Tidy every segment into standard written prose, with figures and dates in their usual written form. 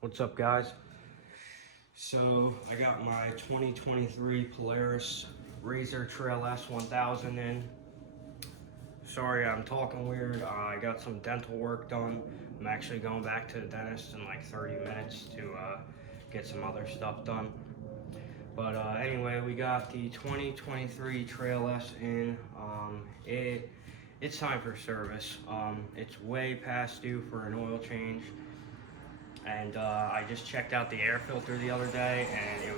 What's up, guys? So I got my 2023 Polaris RZR Trail S 1000 in. Sorry, I'm talking weird. I got some dental work done. I'm actually going back to the dentist in like 30 minutes to get some other stuff done. But anyway, we got the 2023 Trail S in. It's time for service. It's way past due for an oil change. And I just checked out the air filter the other day, and it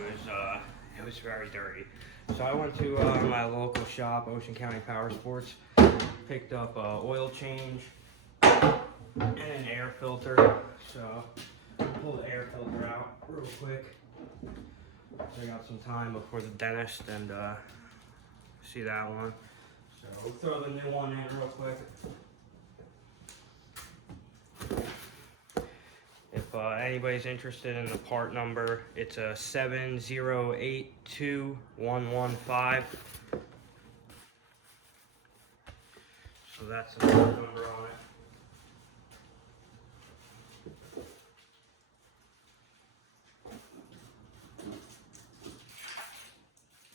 was very dirty. So I went to my local shop, Ocean County Power Sports, picked up oil change and an air filter. So I'll pull the air filter out real quick. So I got some time before the dentist and see that one. So we'll throw the new one in real quick. If anybody's interested in the part number, it's a 7082115. So that's the part number on it.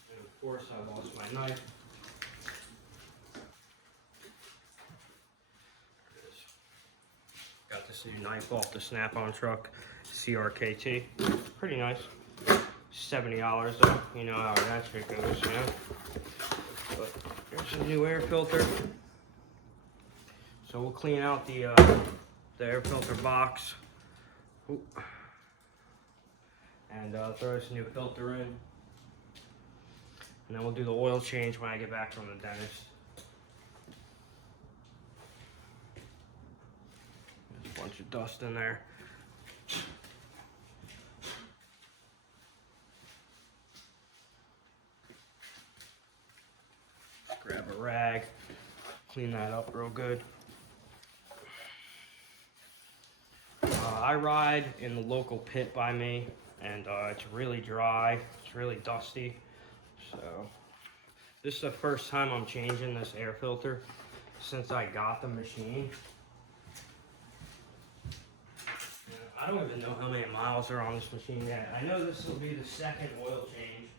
And of course, I lost my knife. Got this new knife off the Snap-on truck, CRKT. Pretty nice. $70 though. You know how that shit goes, you know. But here's a new air filter. So we'll clean out the air filter box. Ooh. And throw this new filter in. And then we'll do the oil change when I get back from the dentist. There's a bunch of dust in there. Grab a rag, clean that up real good. I ride in the local pit by me, and it's really dry, it's really dusty. So this is the first time I'm changing this air filter since I got the machine. I don't even know how many miles are on this machine yet. I know this will be the second oil change.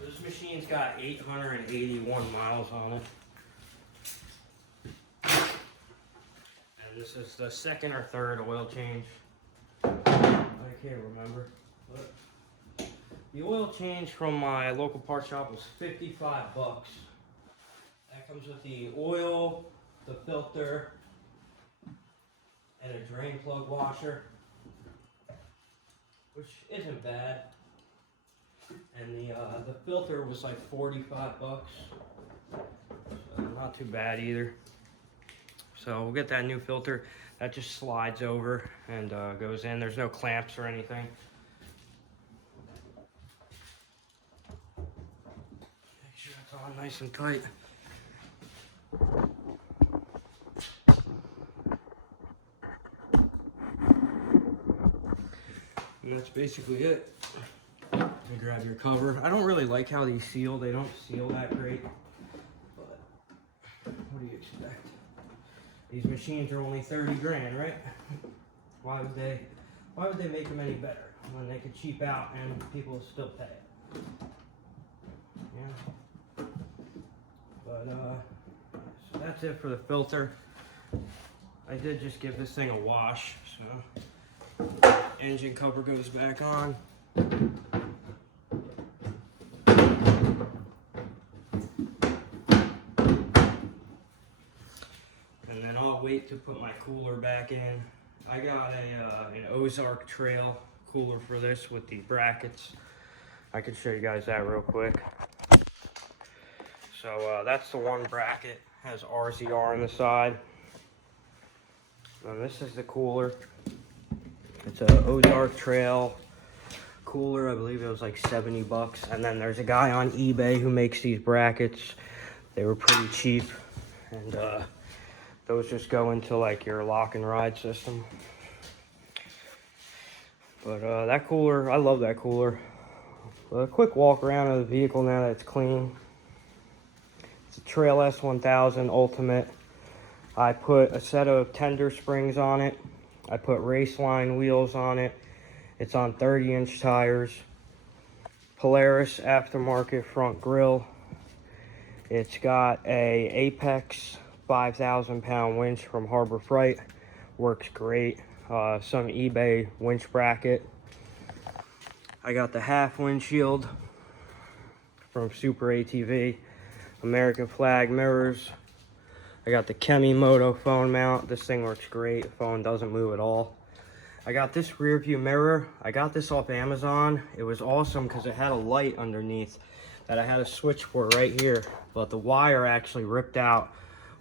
This machine's got 881 miles on it. And this is the second or third oil change. I can't remember. But the oil change from my local part shop was 55 bucks. That comes with the oil, the filter, and a drain plug washer, which isn't bad. And the filter was like 45 bucks. So not too bad either. So we'll get that new filter. That just slides over and goes in. There's no clamps or anything. Make sure it's all nice and tight. And that's basically it. And grab your cover. I don't really like how these seal. They don't seal that great. But what do you expect? These machines are only 30 grand, right? Why would they make them any better when they could cheap out and people still pay it? Yeah. But so that's it for the filter. I did just give this thing a wash, so engine cover goes back on. And then I'll wait to put my cooler back in. I got an Ozark Trail cooler for this with the brackets. I can show you guys that real quick. So that's the one bracket, has RZR on the side. And this is the cooler. It's a Ozark Trail cooler. I believe it was like 70 bucks. And then there's a guy on eBay who makes these brackets. They were pretty cheap. And those just go into like your lock and ride system. But that cooler, I love that cooler. But a quick walk around of the vehicle now that it's clean. It's a Trail S 1000 Ultimate. I put a set of tender springs on it. I put Raceline wheels on it. It's on 30-inch tires. Polaris aftermarket front grille. It's got a Apex 5,000-pound winch from Harbor Freight. Works great. Some eBay winch bracket. I got the half windshield from Super ATV. American flag mirrors. I got the Kemimoto phone mount. This thing works great. The phone doesn't move at all. I got this rear view mirror. I got this off Amazon. It was awesome because it had a light underneath that I had a switch for right here. But the wire actually ripped out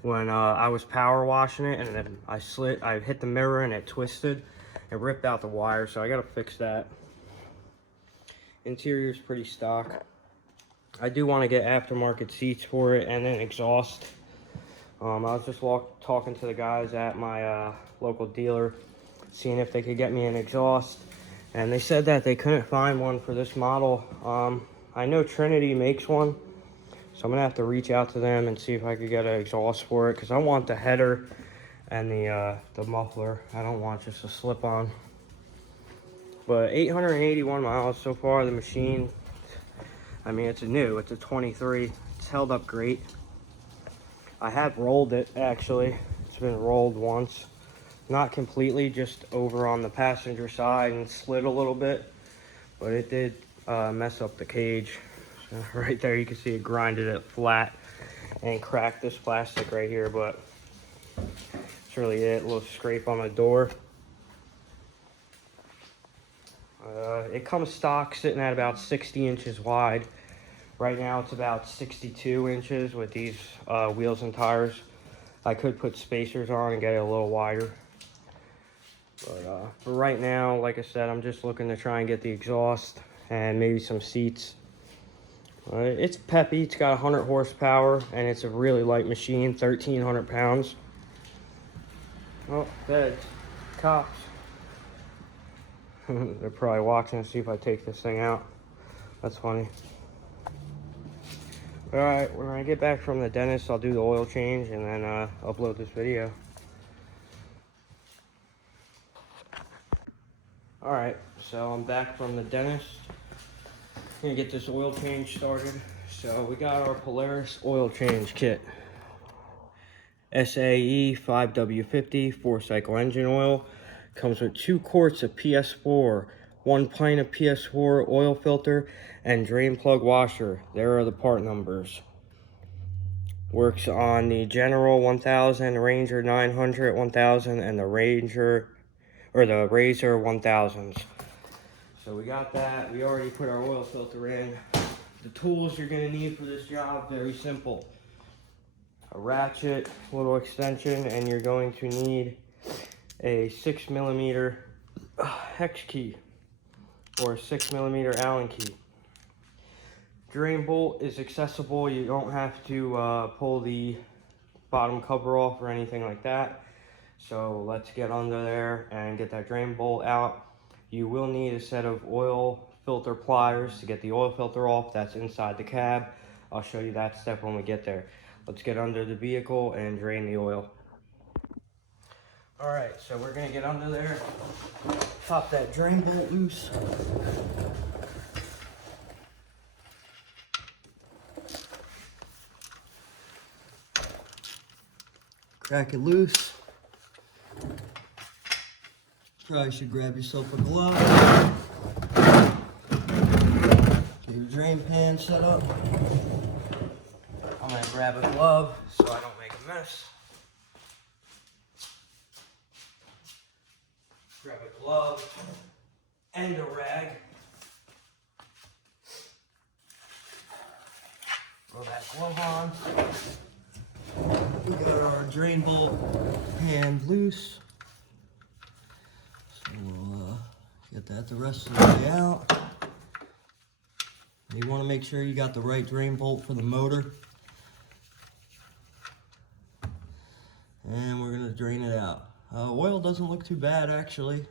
when I was power washing it, and then I hit the mirror and it twisted. It ripped out the wire, so I gotta fix that. Interior is pretty stock. I do want to get aftermarket seats for it and then exhaust. I was just talking to the guys at my local dealer, seeing if they could get me an exhaust, and they said that they couldn't find one for this model. I know Trinity makes one, so I'm gonna have to reach out to them and see if I could get an exhaust for it, because I want the header and the muffler. I don't want just a slip-on. But 881 miles so far. The machine, I mean, it's a 23. It's held up great. I have rolled it, actually. It's been rolled once. Not completely, just over on the passenger side and slid a little bit. But it did mess up the cage. So right there, you can see it grinded it flat and cracked this plastic right here. But that's really it. A little scrape on the door. It comes stock sitting at about 60 inches wide. Right now it's about 62 inches with these wheels and tires. I could put spacers on and get it a little wider. But for right now, like I said, I'm just looking to try and get the exhaust and maybe some seats. It's peppy. It's got 100 horsepower and it's a really light machine, 1,300 pounds. Oh, feds, cops. They're probably watching to see if I take this thing out. That's funny. Alright, when I get back from the dentist, I'll do the oil change and then upload this video. Alright, so I'm back from the dentist. I'm gonna get this oil change started. So we got our Polaris oil change kit. SAE 5W50 4-cycle engine oil. Comes with 2 quarts of PS4, 1 pint of PS4 oil filter, and drain plug washer. There are the part numbers. Works on the General 1000, Ranger 900 1000, and the Razor 1000s. So we got that. We already put our oil filter in. The tools you're gonna need for this job, very simple. A ratchet, little extension, and you're going to need a 6mm hex key or a 6mm Allen key. Drain bolt is accessible. You don't have to pull the bottom cover off or anything like that. So let's get under there and get that drain bolt out. You will need a set of oil filter pliers to get the oil filter off. That's inside the cab. I'll show you that step when we get there. Let's get under the vehicle and drain the oil. Alright, so we're gonna get under there, pop that drain bolt loose. Crack it loose. Probably should grab yourself a glove. Get your drain pan set up. I'm gonna grab a glove so I don't make a mess. Grab a glove and a rag. Throw that glove on. We got our drain bolt hand loose. So we'll get that the rest of the way out. You want to make sure you got the right drain bolt for the motor. And we're going to drain it out. Oil doesn't look too bad, actually.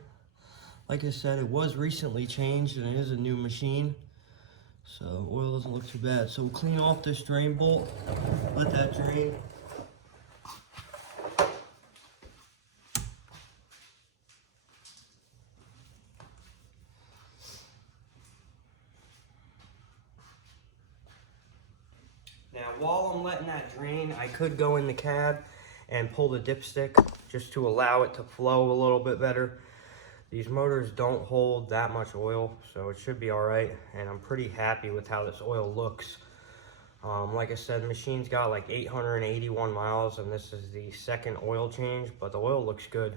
Like I said, it was recently changed and it is a new machine. So oil doesn't look too bad. So we'll clean off this drain bolt, let that drain. Now while I'm letting that drain, I could go in the cab and pull the dipstick just to allow it to flow a little bit better. These motors don't hold that much oil, so it should be all right. And I'm pretty happy with how this oil looks. Like I said, the machine's got like 881 miles, and this is the second oil change, but the oil looks good.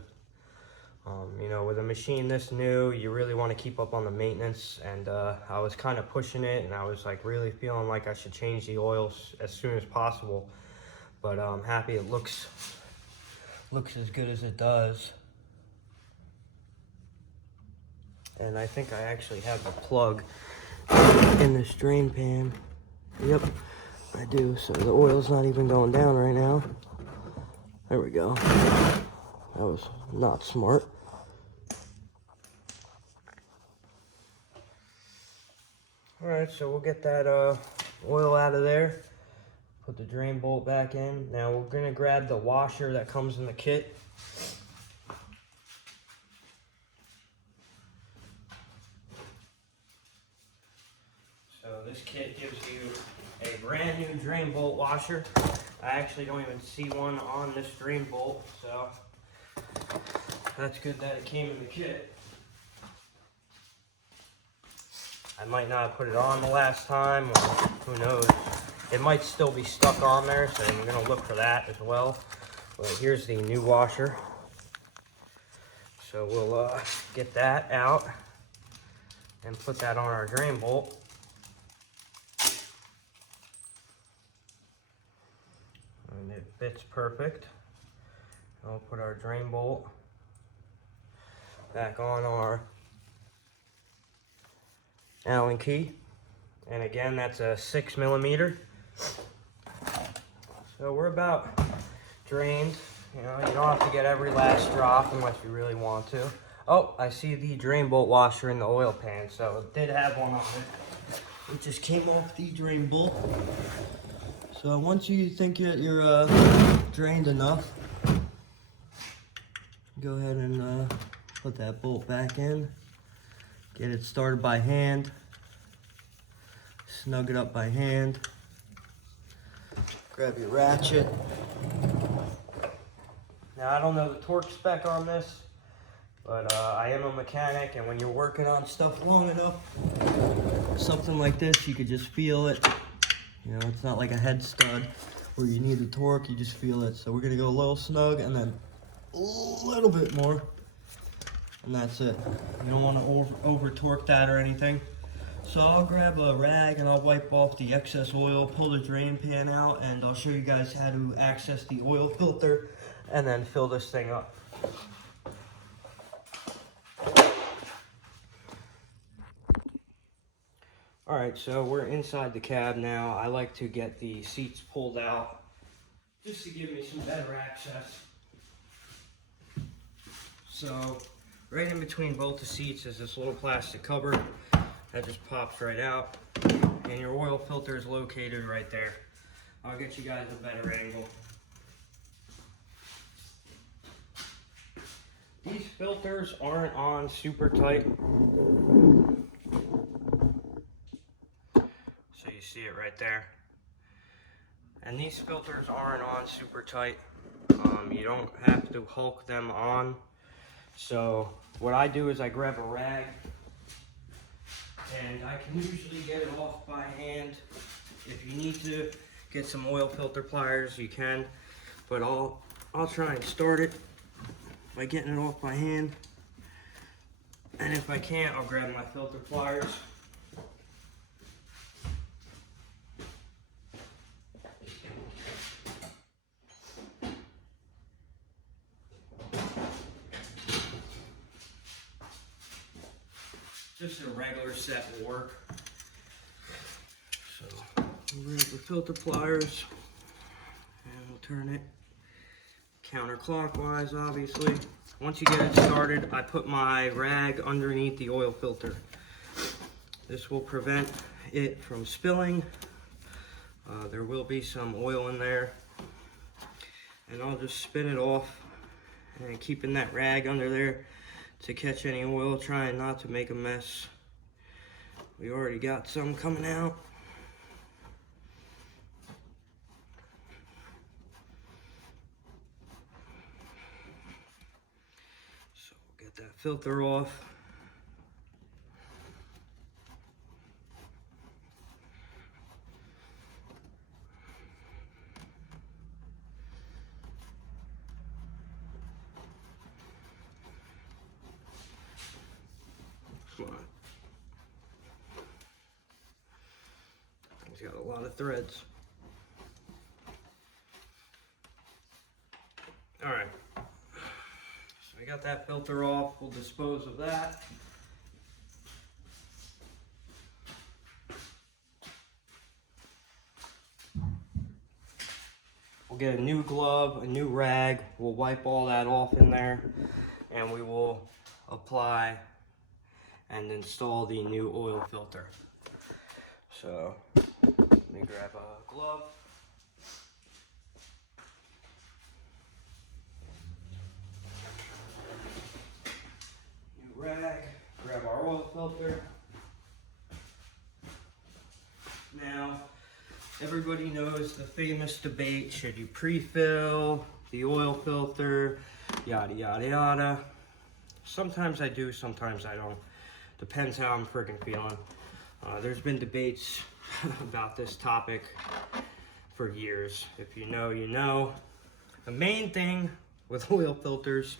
You know, with a machine this new, you really want to keep up on the maintenance, and I was kind of pushing it, and I was like really feeling like I should change the oils as soon as possible. But I'm happy it looks as good as it does. And I think I actually have the plug in this drain pan. Yep, I do. So the oil's not even going down right now. There we go. That was not smart. All right, so we'll get that oil out of there. Put the drain bolt back in. Now we're gonna grab the washer that comes in the kit. So this kit gives you a brand new drain bolt washer. I actually don't even see one on this drain bolt, so that's good that it came in the kit. I might not have put it on the last time, or who knows. It might still be stuck on there, so I'm gonna look for that as well. But here's the new washer. So we'll get that out and put that on our drain bolt. And it fits perfect. I'll put our drain bolt back on our Allen key. And again, that's a 6mm. So we're about drained. You know, you don't have to get every last drop unless you really want to. Oh, I see the drain bolt washer in the oil pan, so it did have one on it. It just came off the drain bolt. So once you think you're drained enough, go ahead and put that bolt back in. Get it started by hand. Snug it up by hand. Grab your ratchet. Now I don't know the torque spec on this, but I am a mechanic, and when you're working on stuff long enough, something like this, you could just feel it. You know, it's not like a head stud where you need the torque, you just feel it. So we're gonna go a little snug and then a little bit more, and that's it. You don't want to over torque that or anything. So I'll grab a rag and I'll wipe off the excess oil, pull the drain pan out, and I'll show you guys how to access the oil filter and then fill this thing up. All right, so we're inside the cab now. I like to get the seats pulled out just to give me some better access. So right in between both the seats is this little plastic cover that just pops right out, and your oil filter is located right there. I'll get you guys a better angle. These filters aren't on super tight. So you see it right there. And these filters aren't on super tight. You don't have to hulk them on. So what I do is I grab a rag, and I can usually get it off by hand. If you need to get some oil filter pliers, you can, but I'll try and start it by getting it off by hand. And if I can't, I'll grab my filter pliers. Just a regular set will work. So we'll grab the filter pliers and we'll turn it counterclockwise, obviously. Once you get it started, I put my rag underneath the oil filter. This will prevent it from spilling. There will be some oil in there, and I'll just spin it off and keeping that rag under there to catch any oil, trying not to make a mess. We already got some coming out. So we'll get that filter off. Come on. He's got a lot of threads. All right. So we got that filter off. We'll dispose of that. We'll get a new glove, a new rag. We'll wipe all that off in there, and we will apply and install the new oil filter. So let me grab a glove. New rag, grab our oil filter. Now, everybody knows the famous debate, should you pre-fill the oil filter, yada, yada, yada. Sometimes I do, sometimes I don't. Depends how I'm freaking feeling. There's been debates about this topic for years. If you know, you know. The main thing with oil filters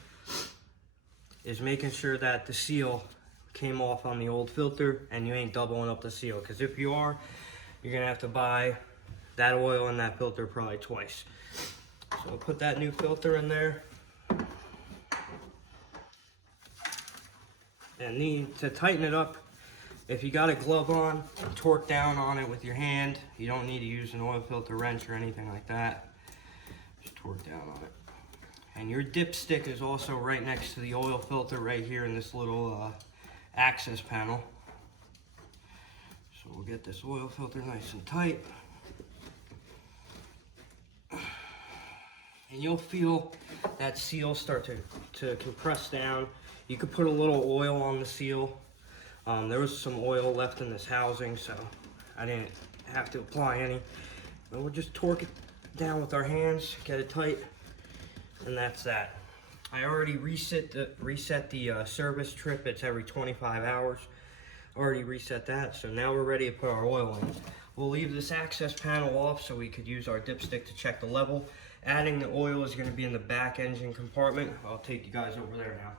is making sure that the seal came off on the old filter and you ain't doubling up the seal. Because if you are, you're gonna have to buy that oil and that filter probably twice. So I'll put that new filter in there. And to tighten it up, if you got a glove on, torque down on it with your hand. You don't need to use an oil filter wrench or anything like that. Just torque down on it. And your dipstick is also right next to the oil filter right here in this little access panel. So we'll get this oil filter nice and tight. And you'll feel that seal start to compress down. You could put a little oil on the seal. There was some oil left in this housing, so I didn't have to apply any. But we'll just torque it down with our hands, get it tight, and that's that. I already reset the service trip. It's every 25 hours. Already reset that, so now we're ready to put our oil in. We'll leave this access panel off so we could use our dipstick to check the level. Adding the oil is going to be in the back engine compartment. I'll take you guys over there now.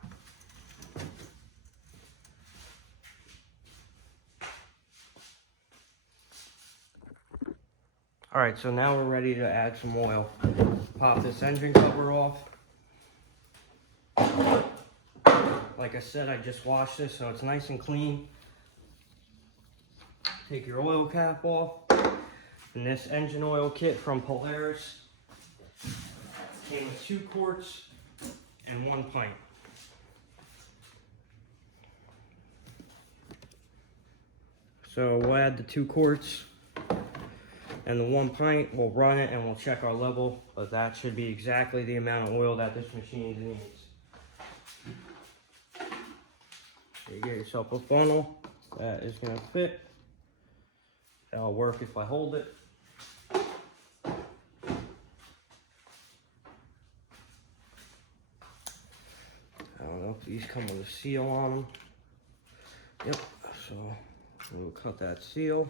All right, so now we're ready to add some oil. Pop this engine cover off. Like I said, I just washed this, so it's nice and clean. Take your oil cap off. And this engine oil kit from Polaris came with 2 quarts and 1 pint. So we'll add the 2 quarts and the 1 pint. We'll run it and we'll check our level, but that should be exactly the amount of oil that this machine needs. So you get yourself a funnel that is going to fit. That'll work if I hold it. I don't know if these come with a seal on them. Yep, so we'll cut that seal.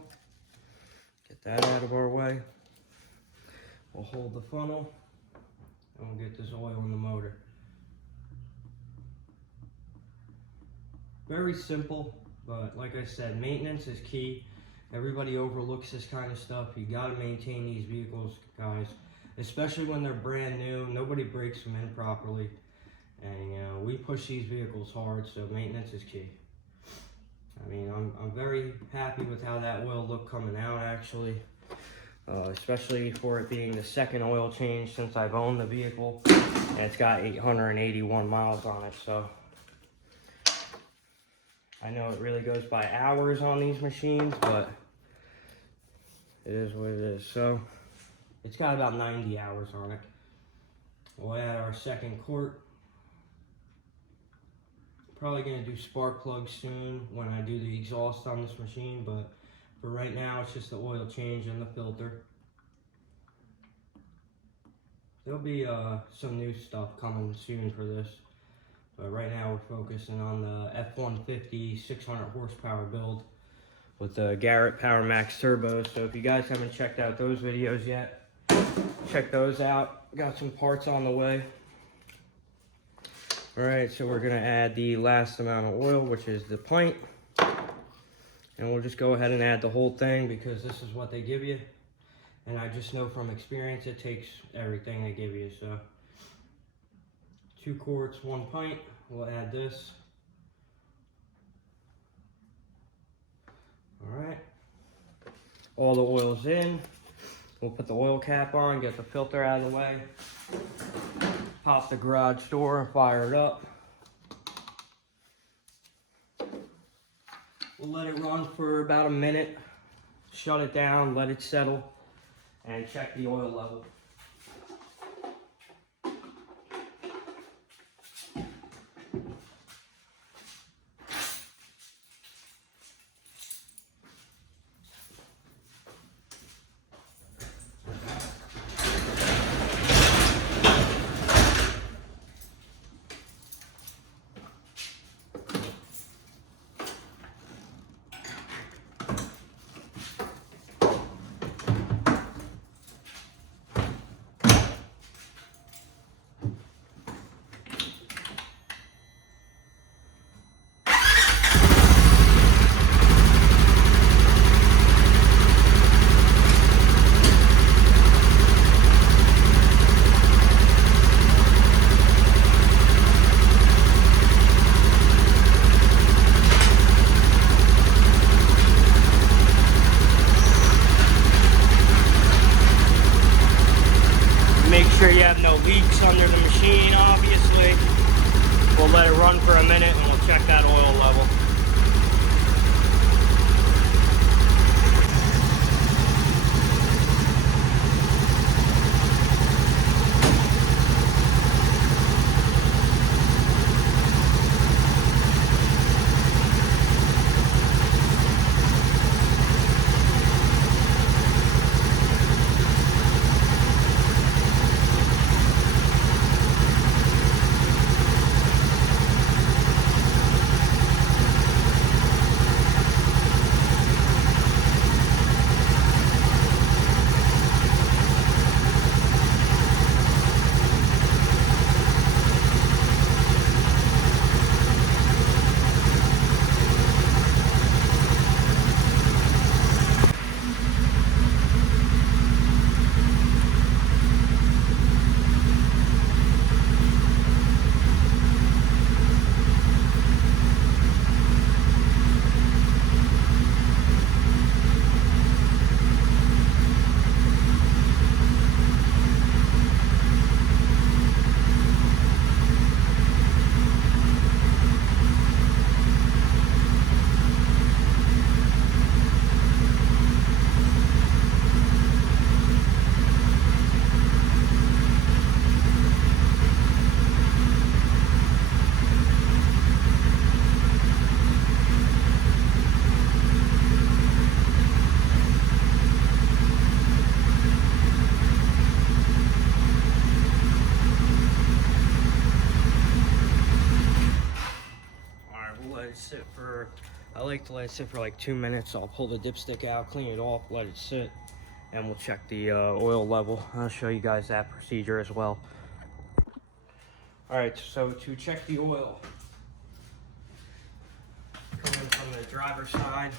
Get that out of our way. We'll hold the funnel and we'll get this oil in the motor. Very simple, but like I said, maintenance is key. Everybody overlooks this kind of stuff. You got to maintain these vehicles, guys, especially when they're brand new. Nobody breaks them in properly, and you know, we push these vehicles hard, so maintenance is key. I mean, I'm very happy with how that oil looked coming out, actually, especially for it being the second oil change since I've owned the vehicle, and it's got 881 miles on it. So I know it really goes by hours on these machines, but it is what it is. So it's got about 90 hours on it. We'll add our second quart. Probably gonna do spark plugs soon when I do the exhaust on this machine, but for right now it's just the oil change and the filter. There'll be some new stuff coming soon for this, but right now we're focusing on the F-150 600 horsepower build with the Garrett Power Max turbo. So if you guys haven't checked out those videos yet, check those out. Got some parts on the way. All right, so we're gonna add the last amount of oil, which is the pint. And we'll just go ahead and add the whole thing because this is what they give you. And I just know from experience, it takes everything they give you. So 2 quarts, 1 pint, we'll add this. All right, all the oil's in. We'll put the oil cap on, get the filter out of the way. Pop the garage door and fire it up. We'll let it run for about a minute, shut it down, let it settle, and check the oil level. Make sure you have no leaks under the machine, obviously. We'll let it run for a minute and we'll check that oil level. I like to let it sit for like 2 minutes. I'll pull the dipstick out, clean it off, let it sit, and we'll check the oil level. I'll show you guys that procedure as well. All right, so to check the oil, coming from the driver's side,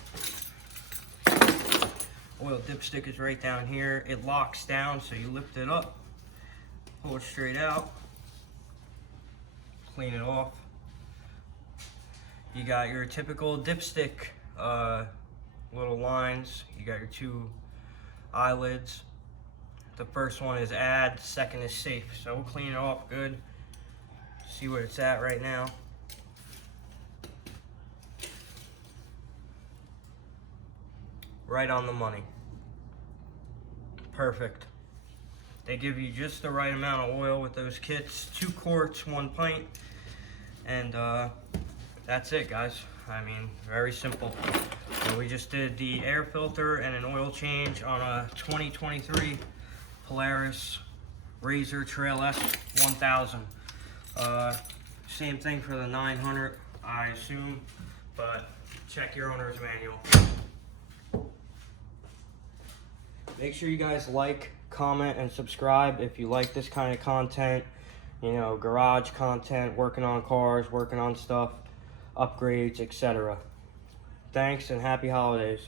oil dipstick is right down here. It locks down, so you lift it up, pull it straight out, clean it off. You got your typical dipstick little lines. You got your 2 eyelids. The first one is add, second is safe. So we'll clean it off good. See where it's at right now. Right on the money. perfect. They give you just the right amount of oil with those kits, 2 quarts, 1 pint, and that's it, guys. I mean, very simple. So we just did the air filter and an oil change on a 2023 Polaris RZR Trail S 1000. Same thing for the 900, I assume, but check your owner's manual. Make sure you guys like, comment, and subscribe if you like this kind of content. You know, garage content, working on cars, working on stuff, upgrades, etc. Thanks and happy holidays.